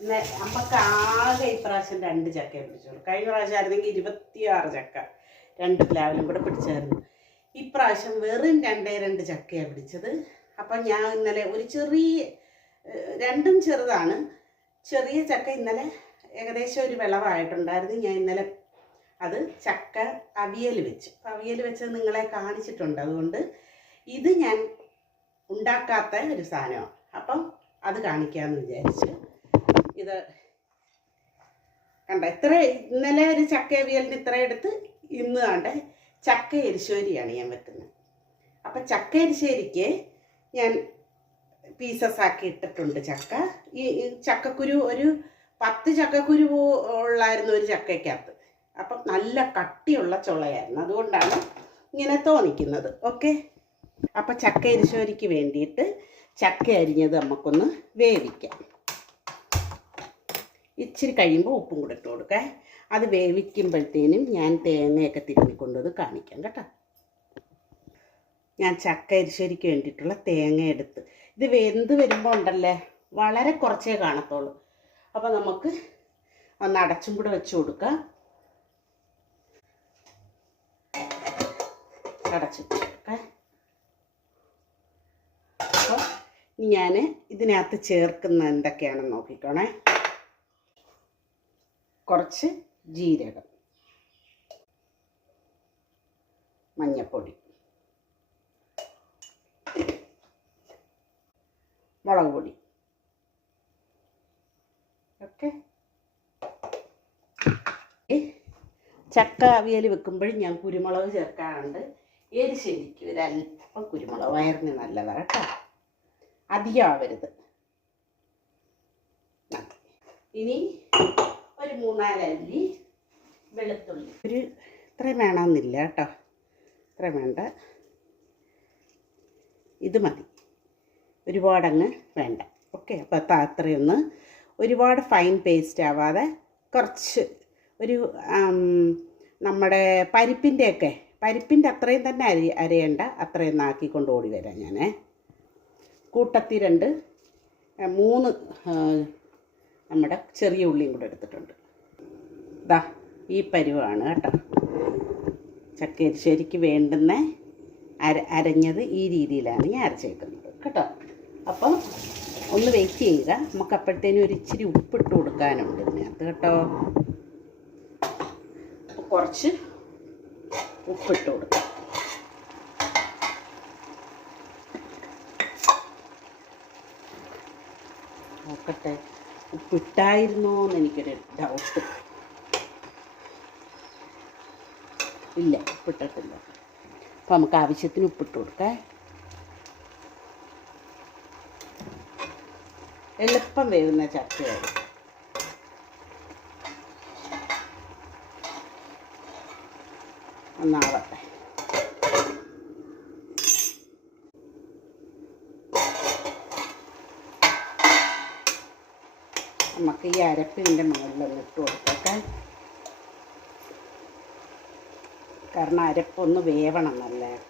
ഇന്ന് നമുക്ക് ആകെ ഇപ്രാവശ്യം രണ്ട് ചക്ക പിടിച്ചോളൂ. കഴിഞ്ഞ പ്രാവശ്യം ആയിരുന്നെങ്കിൽ ഇരുപത്തിയാറ് ചക്ക. രണ്ട് പ്ലാവിലും കൂടെ പിടിച്ചായിരുന്നു. ഇപ്രാവശ്യം വെറും രണ്ടേ രണ്ട് ചക്കയാണ് പിടിച്ചത്. അപ്പം ഞാൻ ഇന്നലെ ഒരു ചെറിയ രണ്ടും ചെറുതാണ്. ചെറിയ ചക്ക ഇന്നലെ ഏകദേശം ഒരു വിളവായിട്ടുണ്ടായിരുന്നു. ഞാൻ ഇന്നലെ അത് ചക്ക അവിയൽ വെച്ചു. അവിയൽ വെച്ചത് നിങ്ങളെ കാണിച്ചിട്ടുണ്ട്. അതുകൊണ്ട് ഇത് ഞാൻ ഉണ്ടാക്കാത്ത ഒരു സാധനമാണ്. അപ്പം അത് കാണിക്കാമെന്ന് വിചാരിച്ച് ഇത് കണ്ട ഇത്ര ഇന്നലെ ഒരു ചക്ക അവിയലിന് ഇത്ര എടുത്ത് ഇന്ന് കണ്ട ചക്ക എരിശ്ശേരിയാണ് ഞാൻ വെക്കുന്നത്. അപ്പം ചക്ക എരിശ്ശേരിക്ക് ഞാൻ പീസസ് ആക്കി ഇട്ടിട്ടുണ്ട് ചക്ക. ഈ ചക്കക്കുരു ഒരു പത്ത് ചക്കക്കുരു ഉള്ളായിരുന്നു ഒരു ചക്കയ്ക്കകത്ത്. അപ്പം നല്ല കട്ടിയുള്ള ചുളയായിരുന്നു. അതുകൊണ്ടാണ് ഇങ്ങനെ തോന്നിക്കുന്നത്. ഓക്കെ? അപ്പം ചക്ക എരിശോരിക്ക് വേണ്ടിയിട്ട് ചക്ക അരിഞ്ഞത് നമുക്കൊന്ന് വേവിക്കാം. ഇച്ചിരി കഴിയുമ്പോൾ ഉപ്പും കൂടെ ഇട്ട് കൊടുക്കേ. അത് വേവിക്കുമ്പോഴത്തേനും ഞാൻ തേങ്ങയൊക്കെ തിരുമ്മിക്കൊണ്ടത് കാണിക്കാം കേട്ടോ. ഞാൻ ചക്ക എരിശ്ശേരിക്ക് വേണ്ടിയിട്ടുള്ള തേങ്ങ എടുത്ത്. ഇത് വെന്ത് വരുമ്പോൾ ഉണ്ടല്ലേ? വളരെ കുറച്ചേ കാണത്തുള്ളൂ. അപ്പോൾ നമുക്ക് ഒന്ന് അടച്ചും കൂടെ വെച്ച് കൊടുക്കാം. അടച്ചു വെച്ചേക്കാം അപ്പോൾ ഞാൻ ഇതിനകത്ത് ചേർക്കുന്ന എന്തൊക്കെയാണെന്ന് നോക്കിക്കോണേ. കുറച്ച് ജീരകം മഞ്ഞപ്പൊടി മുളക് പൊടി ഓക്കെ ചക്ക അവിയൽ വെക്കുമ്പോഴും ഞാൻ കുരുമുളക് ചേർക്കാറുണ്ട്. ഏത് ശരിക്കും ഒരല്പം കുരുമുളക് വയറിന് നല്ലതാണ് കേട്ടോ. അധികം ആവരുത് മതി. ഇനി ഒരു മൂന്നാലല്ലി വെളുത്തുള്ളി. ഒരു ഇത്രയും വേണമെന്നില്ല കേട്ടോ. ഇത്ര വേണ്ട. ഇത് മതി. ഒരുപാടങ്ങ് വേണ്ട. ഓക്കെ അപ്പോൾ അത്രയൊന്ന്. ഒരുപാട് ഫൈൻ പേസ്റ്റ് ആവാതെ കുറച്ച് ഒരു നമ്മുടെ പരിപ്പിന്റെയൊക്കെ പരിപ്പിന്റെ അത്രയും തന്നെ അരി അരയേണ്ട. അത്രയും ഒന്ന് ഓടി വരാം ഞാൻ കൂട്ടത്തി രണ്ട് മൂന്ന് നമ്മുടെ ചെറിയ ഉള്ളിയും കൂടെ എടുത്തിട്ടുണ്ട്. ദാ ഈ പരുവാണ് കേട്ടോ. ചക്കരിശ്ശേരിക്ക് വേണ്ടുന്ന അര അരഞ്ഞത് ഈ രീതിയിലാണ് ഞാൻ അരച്ചേക്കുന്നത് കേട്ടോ. അപ്പം ഒന്ന് വെയിറ്റ് ചെയ്യുക. നമുക്ക് അപ്പോഴത്തേനും ഒരു ഇച്ചിരി ഉപ്പിട്ട് കൊടുക്കാനുണ്ട് ഇതിനകത്ത് കേട്ടോ. കുറച്ച് ഉപ്പിട്ട് കൊടുക്കാം. നോക്കട്ടെ. ഉപ്പിട്ടായിരുന്നോ എന്ന് എനിക്കൊരു ഡൗട്ട് ഇല്ല ഉപ്പിട്ടിട്ടില്ല. അപ്പോൾ നമുക്ക് ആവശ്യത്തിന് ഉപ്പിട്ട് കൊടുക്കാം. എളുപ്പം വേവുന്ന ചക്കയാണ് ഒന്നാവട്ടെ. നമുക്ക് ഈ അരപ്പിന്റെ മുകളിലൊന്ന് ഇട്ട് കൊടുത്തേക്കാം. കാരണം അരപ്പൊന്ന് വേവണം നല്ലതായിട്ട്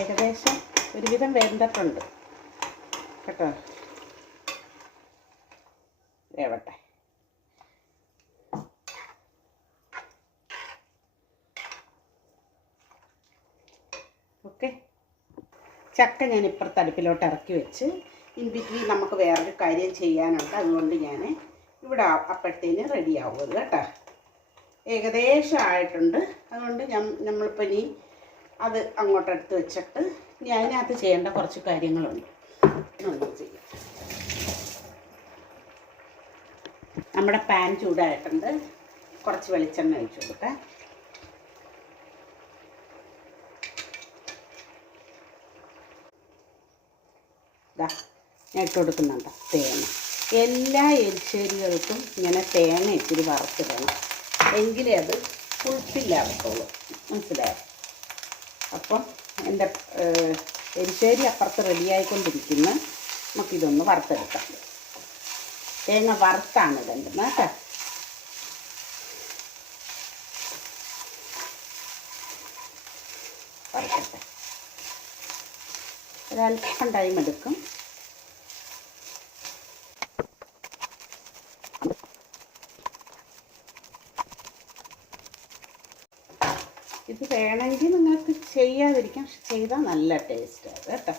ഏകദേശം ഒരുവിധം വേണ്ടിട്ടുണ്ട് കേട്ടോ വേവട്ടെ ഓക്കെ ചക്ക ഞാൻ ഇപ്പുറത്ത് അടുപ്പിലോട്ട് ഇറക്കി വെച്ച് ഇൻ ബിറ്റ്വീൻ നമുക്ക് വേറൊരു കാര്യം ചെയ്യാനുണ്ട്. അതുകൊണ്ട് ഞാൻ ഇവിടെ അപ്പോഴത്തേന് റെഡി ആവുമത് കേട്ടോ. ഏകദേശം ആയിട്ടുണ്ട്. അതുകൊണ്ട് ഞാൻ നമ്മളിപ്പോൾ ഇനി അത് അങ്ങോട്ട് എടുത്ത് വെച്ചിട്ട് ഇനി അതിനകത്ത് ചെയ്യേണ്ട കുറച്ച് കാര്യങ്ങളുണ്ട്. നമുക്ക് ചെയ്യാം. നമ്മുടെ പാൻ ചൂടായിട്ടുണ്ട്. കുറച്ച് വെളിച്ചെണ്ണ ഒഴിച്ചു കൊടുക്കാം. ദാ ഞാൻ ഇട്ട് കൊടുക്കുന്നുണ്ട് തേങ്ങ. എല്ലാ എരിശ്ശേരികൾക്കും ഇങ്ങനെ തേങ്ങ ഇച്ചിരി വറുത്തിടണം. എങ്കിലേ അത് ഫുൾഫില്ലാകത്തുള്ളൂ മനസ്സിലായോ? അപ്പം എന്റെ എരിശ്ശേരി അപ്പുറത്ത് റെഡിയായിക്കൊണ്ടിരിക്കുന്ന നമുക്കിതൊന്ന് വറുത്തെടുക്കാം. തേങ്ങ വറുത്താണ് ഇടേണ്ടത്. കേട്ടോ? വറുക്കട്ടെ. ഒരല്പം ടൈം എടുക്കും. ഇത് വേണമെങ്കിൽ നിങ്ങൾക്ക് ചെയ്യാതിരിക്കാം ചെയ്താൽ നല്ല ടേസ്റ്റ് അത് കേട്ടോ.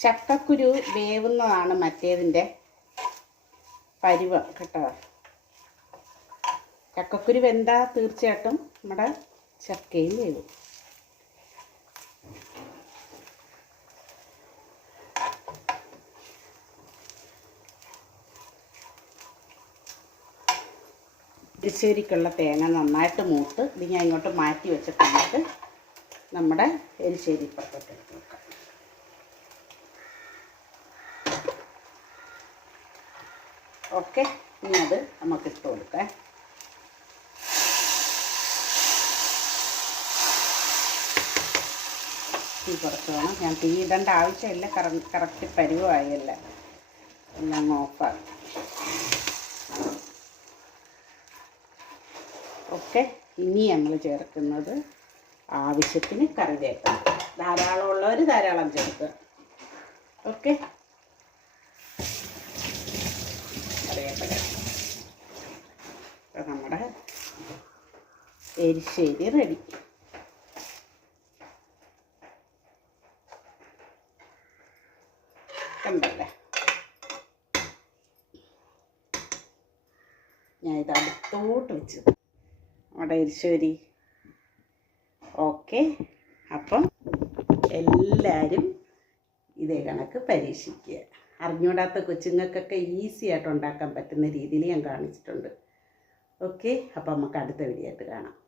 ചക്കക്കുരു വേവുന്നതാണ് മറ്റേതിന്റെ പരിവ കേട്ടോ. ചക്കക്കുരു വെന്താ തീർച്ചയായിട്ടും നമ്മുടെ ചക്കയും വേവും. എരിശ്ശേരിക്കുള്ള തേങ്ങ നന്നായിട്ട് മൂത്ത് ഇത് ഞാൻ ഇങ്ങോട്ട് മാറ്റി വെച്ചിട്ട് നമ്മുടെ എരിശ്ശേരി എടുത്ത് വെക്കാം ഓക്കെ ഇനി അത് നമുക്ക് ഇട്ട് കൊടുക്കാം. തീ കുറച്ച് വേണം. ഞാൻ തീ ഇടേണ്ട ആവശ്യമില്ല. കറ കറക്റ്റ് പരുവമായല്ല. എല്ലാം ഓഫാണ് ഓക്കെ ഇനി നമ്മൾ ചേർക്കുന്നത് ആവശ്യത്തിന് കറിവേപ്പില. ധാരാളം ഉള്ളവർ ധാരാളം ചേർക്കുക. ഓക്കെ കറിവേപ്പില അപ്പോൾ നമ്മുടെ എരിശ്ശേരി റെഡി ഞാൻ ഇത് അടുത്തോട്ട് വെച്ചു. നമ്മുടെ എരിശ്ശേരി. ഓക്കെ. അപ്പം എല്ലാവരും ഇതേ കണക്ക് പരീക്ഷിക്കുക. അറിഞ്ഞൂടാത്ത കൊച്ചുങ്ങൾക്കൊക്കെ ഈസി ആയിട്ട് ഉണ്ടാക്കാൻ പറ്റുന്ന രീതിയിൽ ഞാൻ കാണിച്ചിട്ടുണ്ട്. ഓക്കെ. അപ്പോൾ നമുക്ക് അടുത്ത വീഡിയോ ആയിട്ട് കാണാം.